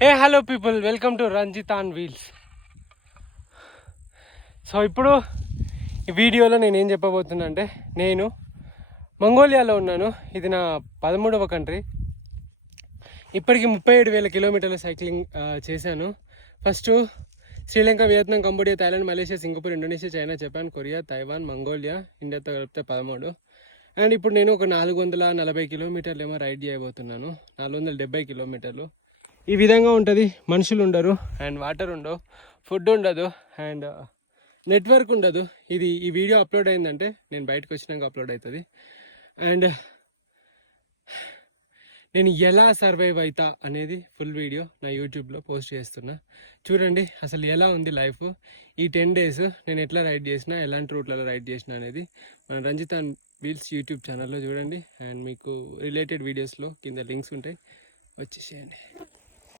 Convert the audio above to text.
Hey hello people, welcome to Ranjit on wheels. So ఇప్పుడు ఈ వీడియోలో నేను ఏం చెప్పబోతున్నా అంటే, నేను మంగోలియాలో ఉన్నాను. ఇది నా 13వ కంట్రీ. ఇప్పటికి 37,000 కిలోమీటర్ల సైక్లింగ్ చేశాను. First Sri Lanka, Vietnam, Cambodia, Thailand, Malaysia, Singapore, Indonesia, China, Japan, Korea, Taiwan, Mongolia, ఇండియాతో కలిపితే 13. అండ్ ఇప్పుడు నేను ఒక 440 కిలోమీటర్లు ఏమో రైడ్ చేయబోతున్నాను. 470 కిలోమీటర్లు. ఈ విధంగా ఉంటుంది. మనుషులు ఉండరు, అండ్ వాటర్ ఉండవు, ఫుడ్ ఉండదు, అండ్ నెట్వర్క్ ఉండదు. ఈ వీడియో అప్లోడ్ అయిందంటే నేను బయటకు వచ్చినాక అప్లోడ్ అవుతుంది. అండ్ నేను ఎలా సర్వైవ్ అవుతా అనేది ఫుల్ వీడియో నా యూట్యూబ్లో పోస్ట్ చేస్తున్నా. చూడండి అసలు ఎలా ఉంది లైఫ్. ఈ 10 days నేను ఎట్లా రైడ్ చేసిన, ఎలాంటి రూట్లలో రైడ్ చేసిన అనేది మన రంజిత్ ఆన్ వీల్స్ యూట్యూబ్ ఛానల్లో చూడండి. అండ్ మీకు రిలేటెడ్ వీడియోస్లో కింద లింక్స్ ఉంటాయి, వచ్చేసేయండి.